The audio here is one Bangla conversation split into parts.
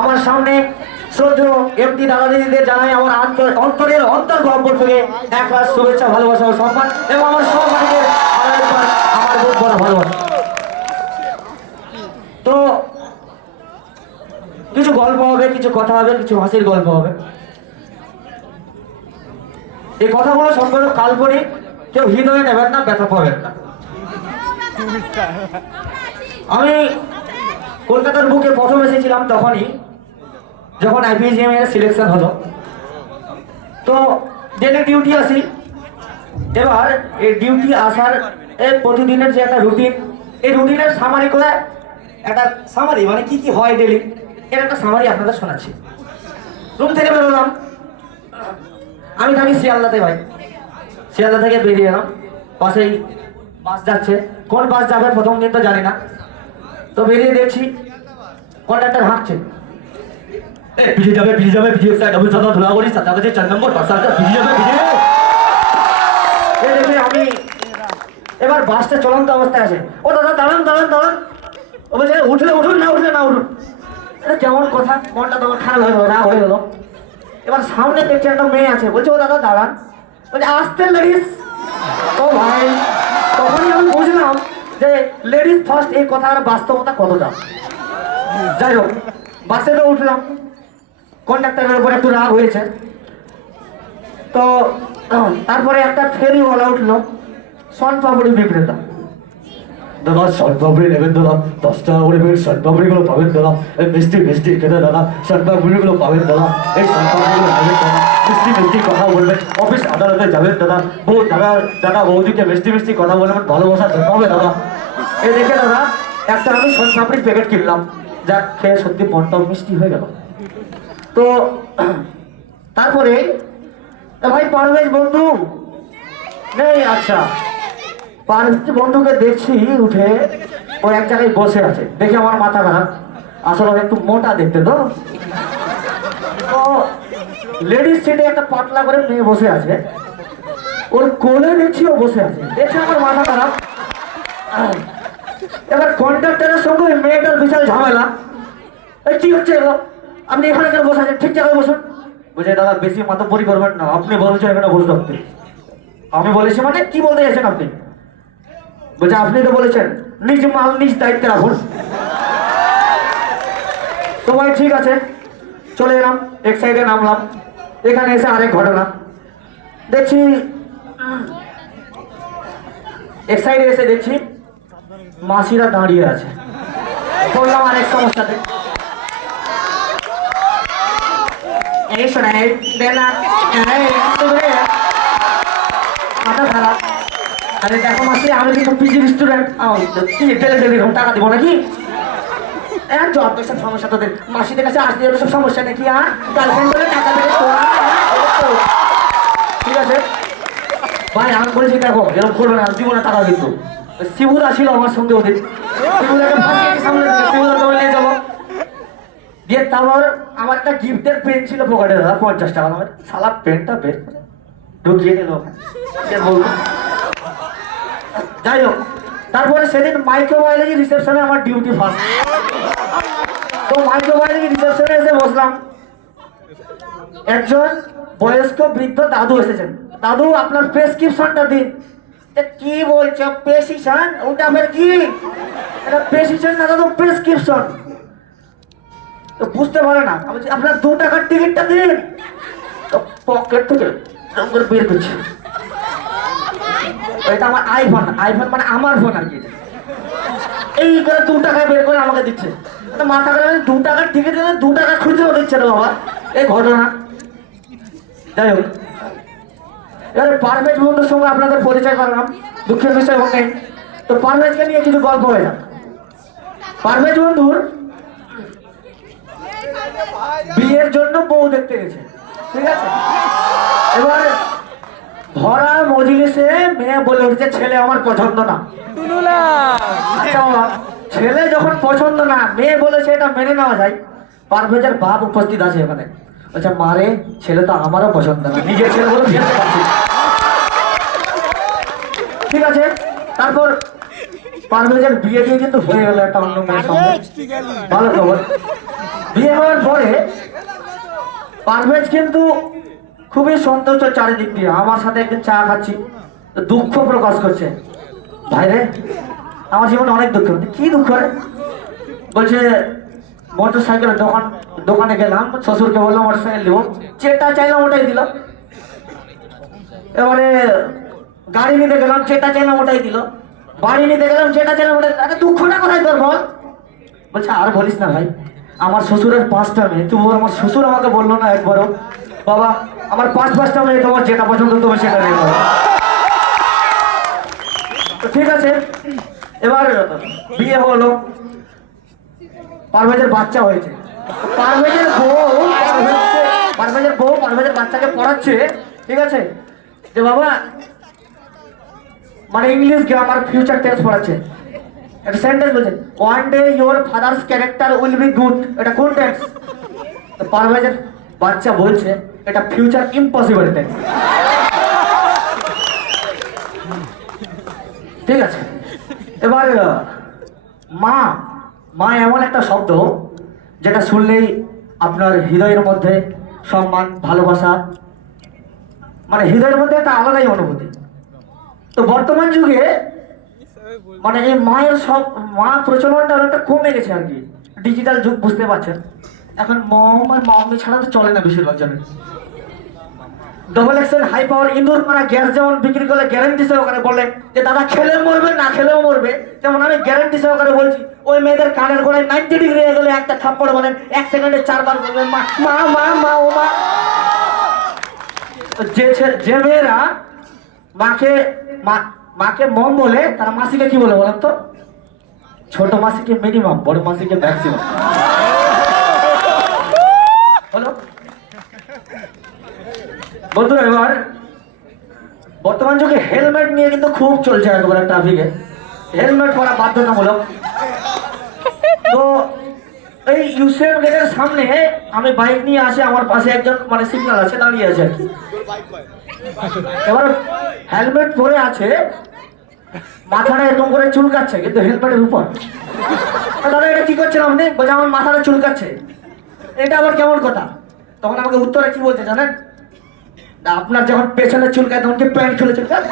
আমার সামনে শ্রদ্ধেয় এমপি দাদা দিদিদের জানাই আমার অন্তরের অন্তর্গর্ভ থেকে এক লাখ শুভেচ্ছা, ভালোবাসা ও সম্মান, এবং আমার সহপাঠীদের আমার খুব বড় ভালোবাসা। তো কিছু গল্প হবে, কিছু কথা হবে, কিছু হাসির গল্প হবে। এই কথাগুলো সম্পূর্ণ কাল্পনিক, কেউ হৃদয়ে নেবেন না, ব্যথা পাবেন না। আমি কলকাতার বুকে প্রথম এসেছিলাম তখনই, যখন আইপিজিএম এর সিলেকশন হলো। তো ডেলি ডিউটি আসি। এবার এই ডিউটি আসার প্রতিদিনের যে একটা রুটিন, এই রুটিনের সামারি করে একটা সামারি, মানে কি কি হয় ডেলি, এর একটা সামারি আপনাদের শোনাচ্ছি। রুম থেকে বেরোলাম, আমি থাকি শিয়ালদাতে ভাই। শিয়ালদা থেকে বেরিয়ে এলাম, পাশেই বাস যাচ্ছে। কোন বাস যাবে প্রথম দিন তো জানি না। তো বেরিয়ে দেখছি কন্ডাক্টর হাঁটছে, পিছিয়ে যাবে পিছিয়ে যাবে, পিছিয়ে ডবল সাদা ধুলাগড়ি 7 বাজে 4 নম্বর বাস আসবে, পিছিয়ে যাবে পিছিয়ে। দেখে আমি এবার বাসটা চলন্ত অবস্থায় আছে। ও দাদা দাঁড়ান দাঁড়ান দাঁড়ান। ও বলছে উঠলে উঠুন, না উঠলে না উঠুন। এটা কেমন কথা, মনটা তখন খারাপ হয়ে গেল, রাগ হয়ে গেল। এবার সামনে দেখছি একটা মেয়ে আছে, বলছে ও দাদা দাঁড়ান। বলছে আসতে লেডিস। ও ভাই, তখনই আমি বুঝলাম যে লেডিস ফার্স্ট এই কথার বাস্তবতা কতটা। যাই হোক, বাসে তো উঠলাম, কন্ডাক্টরের উপর একটু রাগ হয়েছে। তো তারপরে একটা ফেরিওয়ালা উঠলো, শনপাপড়ি বিক্রেতা। দাদা শনপাপড়ি নেবেন দাদা, 10 টাকা করে বের শনপাপড়িগুলো পাবেন দাদা, এই মিষ্টি মিষ্টি খেতে দাদা, শনপাপড়িগুলো পাবেন দাদা, এই শনপাপড়িগুলো নেবেন দাদা, মিষ্টি মিষ্টি কথা বলবেন, অফিস আদালতে যাবেন দাদা, বউ দাদা দাদা বৌদিকে মিষ্টি মিষ্টি কথা বলবেন, ভালোবাসা জন্মাবে দাদা। এই দেখে দাদা একটা আমি শনপাপড়ির প্যাকেট কিনলাম, যা খেয়ে সত্যি মনটাও মিষ্টি হয়ে গেল। তো তারপরে ভাই পারভেজ বন্ধু নেই। আচ্ছা, পারভেজ বন্ধুকে দেখছি উঠে ও এক জায়গায় বসে আছে। দেখে আমার মাথা খারাপ, আসলে একটু মোটা দেখতে। তো লেডিস সিটে একটা পাতলা করে মেয়ে বসে আছে, ওর কোলে দেখছি ও বসে আছে। দেখে আমার মাথা খারাপ। এবার কন্ট্রাক্টরের সঙ্গে মেয়েটার বিশাল ঝামেলা। এই কি হচ্ছে এগুলো, আপনি এখানে কেন বসে আছেন, ঠিক জায়গায় বসুন। বুঝে দাদা বেশি মাতব্বরি করবেন না, আপনি বলছেন এখানে বসে থাকতে। আমি বলেছি মানে কি বলতে চাইছেন আপনি? বলছে আপনি তো বলেছেন নিজ মাল নিজ দায়িত্বে রাখুন। তো ভাই ঠিক আছে, চলে এলাম, এক সাইডে নামলাম। এখানে এসে আরেক ঘটনা দেখছি, এক সাইডে এসে দেখছি মাসিরা দাঁড়িয়ে আছে। বললাম আরেক সমস্যাতে, এই শোনাই দেনা মাথা খারাপ। আরে দেখো মাসি, আমি কিন্তু পিজি স্টুডেন্ট, ডেলে ডেলি টাকা দিব নাকি? যত সব সমস্যা তোদের মাসিদের কাছে আসতে সব সমস্যা নাকি? গার্লফ্রেন্ড বলে টাকা দেবে। ঠিক আছে ভাই, আমি বলেছি দেখো এরকম করবে না, জীবনে টাকা কিন্তু। শিবুরা ছিল আমার সঙ্গে, ওদের নিয়ে যাবো দিয়ে। তারপর আমার একটা গিফটের পেন ছিল পকেটে, দাদা 50 টাকা আমার। সালা পেনটা বের করে ঢুকিয়ে নিল। যাই হোক, তারপরে সেদিন মাইক্রোবায়োলজি রিসেপশনে আমার ডিউটি ফার্স্ট। তো মাইক্রোবায়োলজি রিসেপশনে এসে বসলাম। একজন বয়স্ক বৃদ্ধ দাদু এসেছেন। দাদু আপনার প্রেসক্রিপশনটা দিন। কি বলছো প্রেসক্রিপশন? ওটা আবার কি? এটা প্রেসক্রিপশন না দাদু, প্রেসক্রিপশন। তো বুঝতে পারে না। আমি বলছি আপনার 2 টাকার টিকিটটা দিন। তো পকেট থেকে বের করছে, এটা আমার আইফোন। আইফোন মানে আমার ফোন আর কি। এই করে 2 টাকা বের করে আমাকে দিচ্ছে। মাথা করে 2 টাকার টিকিট দিলে 2 টাকা খুঁজেও দিচ্ছে না বাবা। এই ঘটনা। যাই হোক, এবারে পারভেজ বন্ধুর সঙ্গে আপনাদের পরিচয় করালাম, দুঃখের বিষয় নেই। তো পারভেজকে নিয়ে কিছু গল্প হয়ে যাক। পারভেজ বন্ধুর বিয়ের জন্য বউ দেখতে গেছে, ঠিক আছে। এবার ভরা মজলিসে মেয়ে বলে উঠছে ছেলে আমার পছন্দ না। আচ্ছা বাবা, ছেলে যখন পছন্দ না, মেয়ে বলেছে এটা মেনে নেওয়া যায়। পারভেজের বাপ উপস্থিত আছে এখানে, বলছে মারে ছেলে তো আমারও পছন্দ না, নিজের ছেলে বলে ফেলতে পারছি। ঠিক আছে, তারপর পারভেজের বিয়ে দিয়ে কিন্তু হয়ে গেল একটা অন্য মেয়ের সঙ্গে। ভালো খবর। বিয়ে হওয়ার পরে পারভেজ কিন্তু খুবই সন্তুষ্ট চারিদিক দিয়ে। আমার সাথে একদিন চা খাচ্ছি, তো দুঃখ প্রকাশ করছে, ভাইরে আমার জীবনে অনেক দুঃখ। কি দুঃখ রে? বলছে মোটর সাইকেলের দোকানে গেলাম, শ্বশুরকে বললাম মোটর সাইকেল দিব, যেটা চাইলাম ওটাই দিল। এবারে গাড়ি নিতে গেলাম, যেটা চাইলাম ওটাই দিল। বাড়ি নিতে গেলাম, যেটা চাইলাম ওটাই। আরে দুঃখটা কোথায় তোর বল? বলছে আর বলিস না ভাই, আমার শ্বশুরের 5টা মেয়ে, তবু আমার শ্বশুর আমাকে বললো না একবারও বাবা আমার 5টা মেয়ে, তোমার যেটা পছন্দ তুমি সেটা নিয়ে নাও। তো ঠিক আছে, এবার বিয়ে হলো, পারভেজের বাচ্চা হয়েছে। পারভেজের বউ পারভেজের বাচ্চাকে পড়াচ্ছে, ঠিক আছে, যে বাবা মানে ইংলিশ গ্রামার ফিউচার টেন্স পড়াচ্ছে। একটা সেন্টেন্স বলছে, one day your father's character will be good. এটা কোন টেন্স? তো পারভেজের বাচ্চা বলছে এটা ফিউচার ইম্পসিবল টেন্স। ঠিক আছে, এবার মা মা এমন একটা শব্দ যেটা শুনলেই আপনার হৃদয়ের মধ্যে সম্মান, ভালোবাসা, মানে হৃদয়ের মধ্যে একটা আলাদাই অনুভূতি। তো বর্তমান যুগে মানে এই মায়ের মা প্রচলনটা অনেকটা কমে গেছে আর কি। ডিজিটাল যুগ, বুঝতে পারছেন। এখন মম আর মাম্মি ছাড়া তো চলে না বেশিরভাগ জনের। ডবল এক্সেল হাই পাওয়ার ইন্দুর মারা গ্যাস যেমন বিক্রি করলে গ্যারান্টি সহকারে বলে যে দাদা খেলেও মরবে না খেলেও মরবে, তেমন আমি গ্যারান্টি সহকারে বলছি ওই মেয়েদের কানের গোড়ায় 90 ডিগ্রি হয়ে গেলে একটা থাপ্পড় বলেন 1 সেকেন্ডে 4 বার বলবে মা মা মা মা ও মা। যে মেয়েরা মাকে মম বলে তারা মাসিকে কি বলে বলেন তো? ছোট মাসিকে মিনিমাম, বড় মাসিকে ম্যাক্সিমাম। বলো বন্ধুরা, এবার বর্তমান যুগে হেলমেট নিয়ে কিন্তু খুব চলছে একেবারে ট্রাফিকে। হেলমেট পরা বাধ্যতামূলক। তো এই ইউসেন গেটের সামনে আমি বাইক নিয়ে আসি, আমার পাশে একজন মানে সিগন্যাল আছে, দাঁড়িয়ে আছে আর কি। এবার হেলমেট পরে আছে, মাথাটা এরকম করে চুলকাচ্ছে কিন্তু হেলমেটের উপর। দাদা এটা কি করছেন আপনি? বলছে আমার মাথাটা চুলকাচ্ছে। এটা আবার কেমন কথা? তখন আমাকে উত্তরে কি বলছে জানেন? আপনার যখন পেছনে চুলকায় তখন কি প্যান্ট খুলে চুলকায়?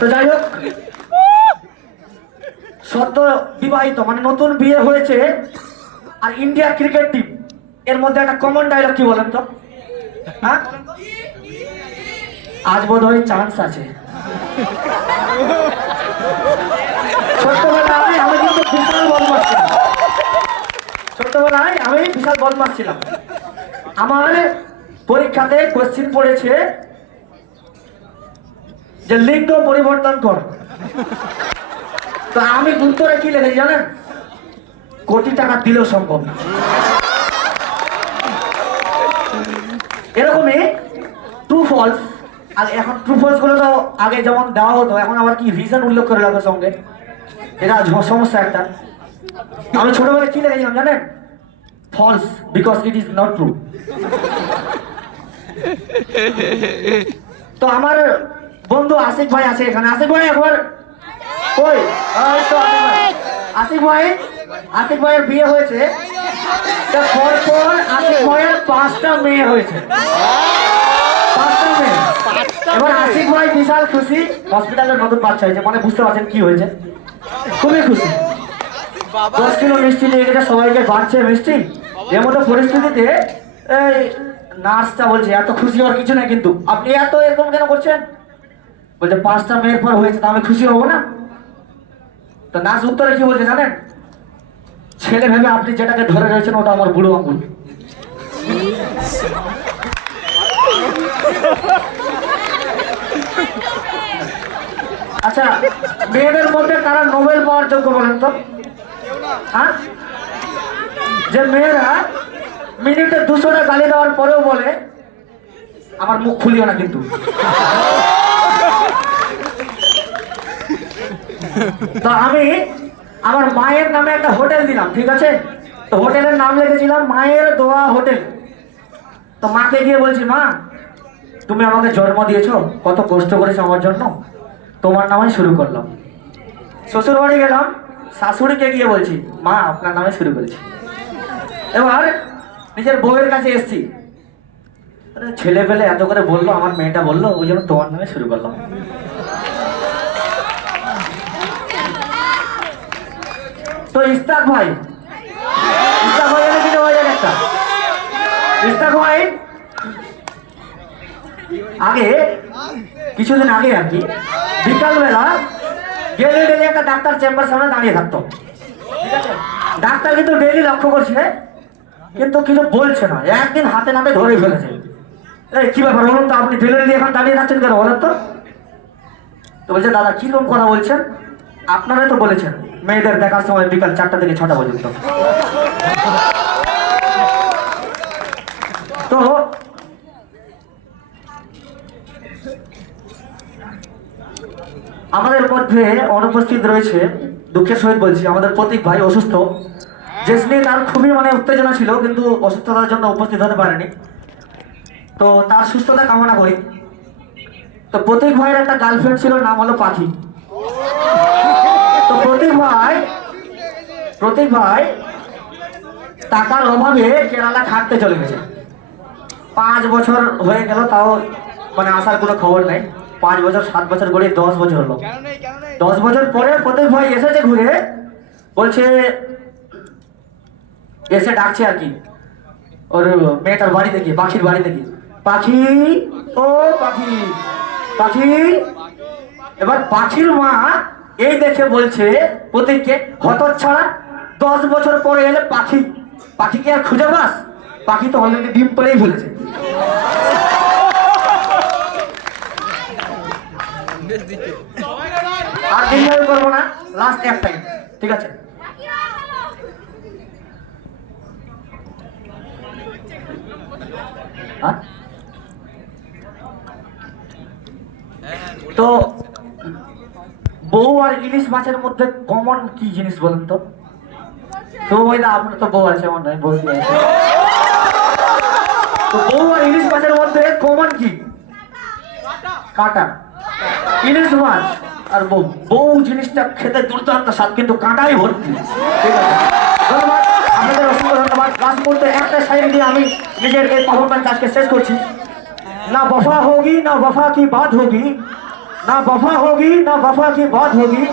তো যাই হোক, সদ্য বিবাহিত মানে নতুন বিয়ে হয়েছে আর ইন্ডিয়া ক্রিকেট টিম, এর মধ্যে একটা কমন ডায়লগ কি বলেন তো? হ্যাঁ, আজ বোধহয় চান্স আছে। ছোট্টবেলায় আমি কিন্তু বিশাল বদমাশ ছিলাম। ছোট্টবেলায় আমি বিশাল বদমাশ ছিলাম। আমার পরীক্ষাতে কোশ্চিন পড়েছে যে লিঙ্গ পরিবর্তন কর। তো আমি উত্তরে কি লিখেছি জানেন? কোটি টাকা দিলেও সম্ভব না। এরকমই ট্রু ফলস। আর এখন ট্রু ফলস গুলো তো আগে যেমন দেওয়া হতো, এখন আবার কি রিজন উল্লেখ করে লাগবে সঙ্গে, এটা সমস্যা একটা। আমি ছোটবেলায় কি লিখেছিলাম জানেন? False because it is not true. তো আমার বন্ধু আশিক ভাই আছে এখানে। আশিক ভাই একবার কই? আশিক ভাইয়ের বিয়ে হয়েছে, পরপর আশিক ভাইয়ের 5টা মেয়ে হয়েছে। 5টা মেয়ে। এবার আশিক ভাই বিশাল খুশি, হসপিটালের নতুন বাচ্চা হয়েছে, মানে বুঝতে পারছেন কি হয়েছে, খুবই খুশি। 10 কিলো মিষ্টি নিয়ে গেছে, সবাইকে বাড়ছে মিষ্টি। এর মতো পরিস্থিতিতে এই নার্সটা বলছে এত খুশি হওয়ার কিছু নেই, কিন্তু আপনি এত এরকম কেন করছেন? বলছে 5টা মেয়ের পর হয়েছে, তা আমি খুশি হবো না? তো নার্স উত্তরে কি বলছে জানেন? ছেলে ভেবে আপনি যেটাকে ধরে রয়েছেন ওটা আমার বুড়ো আঙুল। আচ্ছা, মেয়েদের মধ্যে কারা নোবেল পাওয়ার যোগ্য বলেন তো? হ্যাঁ, যে মেয়েরা মিনিটে 200টা গালি দেওয়ার পরেও বলে আমার মুখ খুলিও না কিন্তু। তো আমি আমার মায়ের নামে একটা হোটেল দিলাম, ঠিক আছে? তো হোটেলের নাম লিখেছিলাম মায়ের দোয়া হোটেল। তো মাকে গিয়ে বলছি, মা তুমি আমাকে জন্ম দিয়েছো, কত কষ্ট করেছো আমার জন্য, তোমার নামে শুরু করলাম। শ্বশুর বাড়ি গেলাম, শাশুড়িকে গিয়ে বলছি মা আপনার নামে শুরু করেছি। এবার নিজের বউয়ের কাছে এসছি, ছেলে পেলে এত করে বললো, আমার মেয়েটা বললো, ওই জন্য তোমার নামে শুরু করলাম। তো ইস্তাক ভাই, ইস্তাক ভাই এনে কিনে হয়ে একটা ইস্তাক ভাই আগে কিছুদিন আগে আর কি বিকালবেলা ডেলি ডেলি একটা ডাক্তার চেম্বার সামনে দাঁড়িয়ে থাকতো। ঠিক আছে, ডাক্তার কিন্তু ডেলি লক্ষ্য করছে কিন্তু কিছু বলছে না। একদিন হাতে নাতে ধরে ফেলেছে। এই কি ব্যাপার বলুন তো, আপনি ডেলি ডেলি এখন দাঁড়িয়ে থাকছেন কেন বলেন তো? তো বলছে দাদা কিরকম কথা বলছেন, আপনারাই তো বলেছেন মেয়েদের দেখার সময় বিকাল 4টা থেকে 6টা পর্যন্ত। তো আমাদের মধ্যে অনুপস্থিত রয়েছে, দুঃখের সহিত বলছি, আমাদের প্রতীক ভাই অসুস্থ। যে নিয়ে তার খুবই উত্তেজনা ছিল, কিন্তু অসুস্থতার জন্য উপস্থিত হতে পারেনি। তো তার সুস্থতা কামনা করি। তো প্রতীক ভাইয়ের একটা গার্লফ্রেন্ড ছিল, নাম হলো পাখি। তো প্রতীক ভাই টাকার অভাবে কেরালা খাটতে চলে গেছে। 5 বছর হয়ে গেল, তাও আসার কোনো খবর নাই। 5 বছর 7 বছর করে 10 বছর হলো। 10 বছর পরে প্রত্যেক ভাই এসেছে ঘুরে, বলছে এসে ডাকছে আর কি ওর মেয়েটার বাড়িতে গিয়ে, পাখির বাড়িতে গিয়ে, পাখি ও পাখি পাখি। এবার পাখির মা এই দেখে বলছে প্রতীককে, হতচ্ছাড়া, 10 বছর পরে এলে পাখিকে আর খুঁজে পাস? পাখি তো অলরেডি ডিম পেলেই ফেলেছে। আর ডিম করবো না, লাস্ট একটাই, ঠিক আছে? তো বউ আর ইলিশ মাছের মধ্যে কমন কি জিনিস বলেন তো? তো ওই না, আপনার তো বউ আছে, আমার নাই, বউ আছে। তো বউ আর ইলিশ মাছের মধ্যে কমন কি? কাঁটা। ইলিশ মাছ আর বউ জিনিসটা খেতে দুর্দান্ত স্বাদ, কিন্তু কাঁটাই ভর্তি। ঠিক আছে, ধন্যবাদ আপনাদের, অসংখ্য ধন্যবাদ। লাস্ট মুহূর্তে একটা সাইড দিয়ে আমি নিজের এই পারফরমেন্স আজকে শেষ করছি। না वफा होगी ना वफा की बात होगी, ना वफा होगी ना वफा की बात होगी,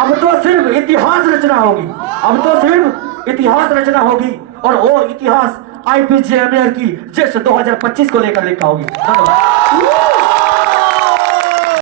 अब तो सिर्फ इतिहास रचना होगी, अब तो सिर्फ इतिहास रचना होगी, और वो इतिहास IPJAMR की जस्ट 2025 को लेकर लिखा होगी। धन्यवाद।